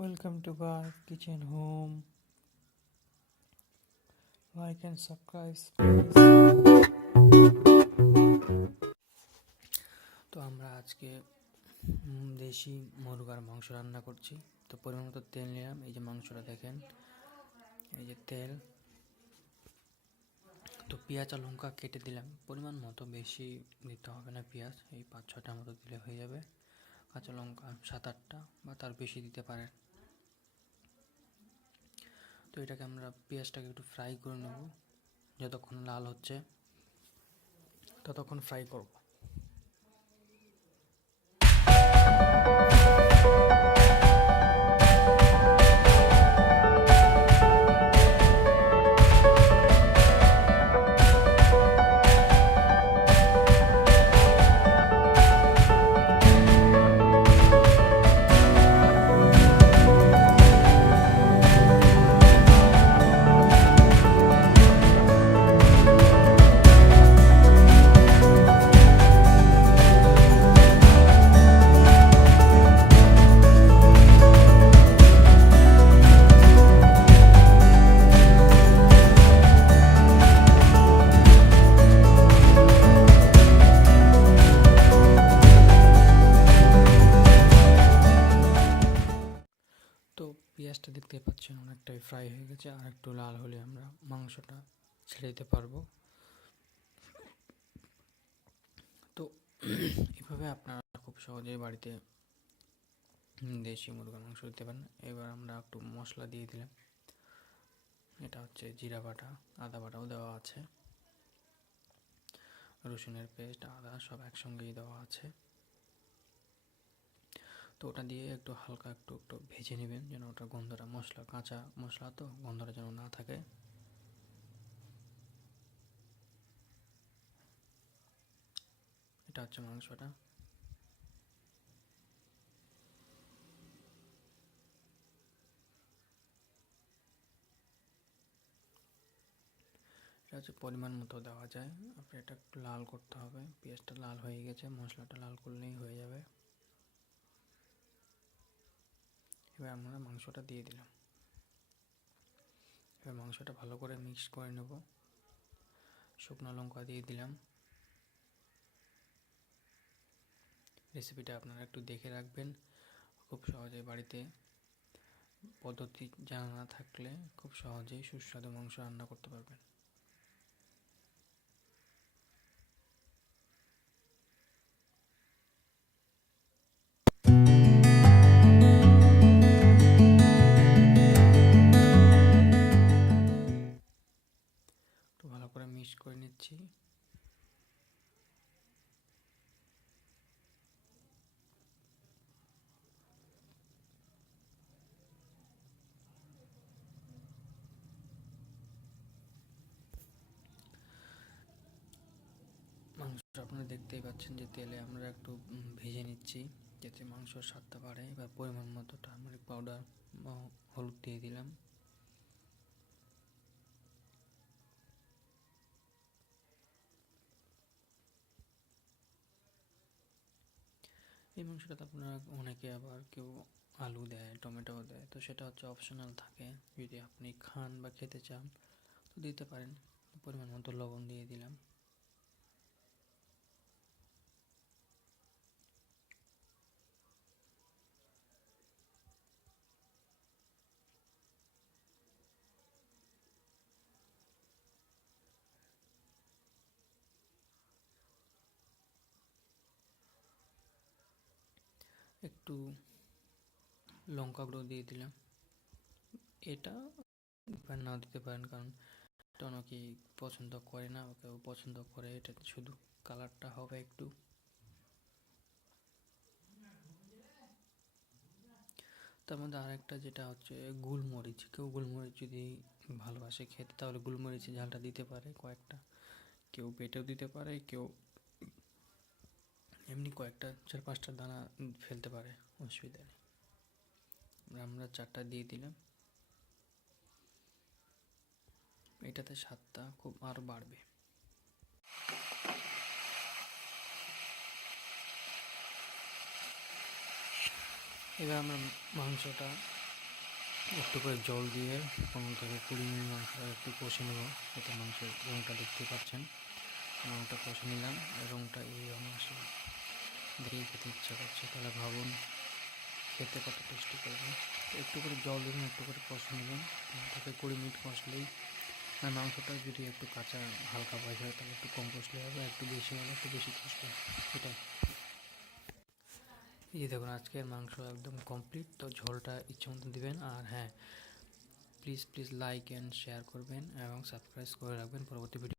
Welcome to Garth Kitchen Home. Like and subscribe, please. তো আমরা আজকে দেশি মুরগার মাংস রান্না করছি। তো পরিমাণ মতো তেল নিলাম। এই যে মাংসটা দেখেন, এই যে তেল। তো পেঁয়াজ আর লঙ্কা কেটে দিলাম পরিমাণ মতো, বেশি দিতে হবে না। পেঁয়াজ এই 5-6টার মতো দিলে হয়ে যাবে। কাঁচা লঙ্কা 7-8টা বা তার বেশি দিতে পারেন। তো এটাকে আমরা পেঁয়াজটাকে একটু ফ্রাই করে নেব। যতক্ষণ লাল হচ্ছে ততক্ষণ ফ্রাই করব। তো পেঁয়াজটা দেখতে পাচ্ছেন অনেকটাই ফ্রাই হয়ে গেছে। আর একটু লাল হলে আমরা মাংসটা ছেড়ে দিতে পারবো। তো এভাবে আপনারা খুব সহজেই বাড়িতে দেশি মুরগার মাংস দিতে পারেন। এবার আমরা একটু মশলা দিয়ে দিলাম। এটা হচ্ছে জিরা বাটা, আদা বাটাও দেওয়া আছে, রসুনের পেস্ট, আদা সব একসঙ্গেই দেওয়া আছে। তো ওটা দিয়ে একটু হালকা একটু ভেজে নেবেন, যেন ওটা গন্ধটা, মশলা কাঁচা মশলা তো গন্ধটা যেন না থাকে। এটা হচ্ছে মাংসটা। এটা হচ্ছে পরিমাণ মতো দেওয়া যায়। আপনি এটা একটু লাল করতে হবে। পেঁয়াজটা লাল হয়ে গেছে, মশলাটা লাল করলেই হয়ে যাবে। এবার আমরা মাংসটা দিয়ে দিলাম। এবার মাংসটা ভালো করে মিক্স করে নেব। শুকনো লঙ্কা দিয়ে দিলাম। রেসিপিটা আপনারা একটু দেখে রাখবেন। খুব সহজে বাড়িতে পদ্ধতি জানা না থাকলে খুব সহজেই সুস্বাদু মাংস রান্না করতে পারবেন। একটু ভালো করে মিক্স করে নিচ্ছি। মাংসটা আপনারা দেখতেই পাচ্ছেন যে তেলে আমরা একটু ভেজে নিচ্ছি, যাতে মাংসর স্বাদটা বাড়ে। এবার পরিমাণ মতো টারমারিক পাউডার বা হলুদ দিয়ে দিলাম। এই মাংসটাতে আপনারা অনেকে আবার কেউ আলু দেয়, টমেটো দেয়, তো সেটা হচ্ছে অপশনাল থাকে। যদি আপনি খান বা খেতে চান তো দিতে পারেন। পরিমাণ মতো লবণ দিয়ে দিলাম। একটু লঙ্কা গুঁড়ো দিয়ে দিলাম। এটা নাও দিতে পারেন, কারণ এটা অনেকেই পছন্দ করে না, কেউ পছন্দ করে। এটা শুধু কালারটা হবে একটু। তার মধ্যে আরেকটা যেটা হচ্ছে গোলমরিচ। কেউ গোলমরিচ যদি ভালোবাসে খেতে, তাহলে গোলমরিচের ঝালটা দিতে পারে কয়েকটা। কেউ বেটেও দিতে পারে, কেউ এমনি কয়েকটা 4-5টা দানা ফেলতে পারে, অসুবিধা নেই। আমরা 4টা দিয়ে দিলাম। এটাতে স্বাদটা খুব আরও বাড়বে। এবার আমরা মাংসটা একটু করে জল দিয়ে 15 থেকে 20 মিনিট মাংসটা একটু কষে নেব। যাতে মাংসের রঙটা দেখতে পাচ্ছেন, রঙটা কষে নিলাম। রঙটা এই রঙ আসে দেখেই খেতে ইচ্ছা করছে, তাহলে ভাবুন খেতে কত টেস্টি করবে। তো একটু করে জল দেবেন, একটু করে কষে নেবেন। 15 থেকে 20 মিনিট কষলেই, আর মাংসটা যদি একটু কাঁচা হালকা ভয় হয় তাহলে একটু কম কষলে হবে, একটু বেশি হলে একটু বেশি কষলে, এটাই। এই দেখুন আজকের মাংস একদম কমপ্লিট। তো ঝোলটা ইচ্ছে মতন দেবেন। আর হ্যাঁ, প্লিজ লাইক অ্যান্ড শেয়ার করবেন এবং সাবস্ক্রাইব করে রাখবেন পরবর্তী ভিডিও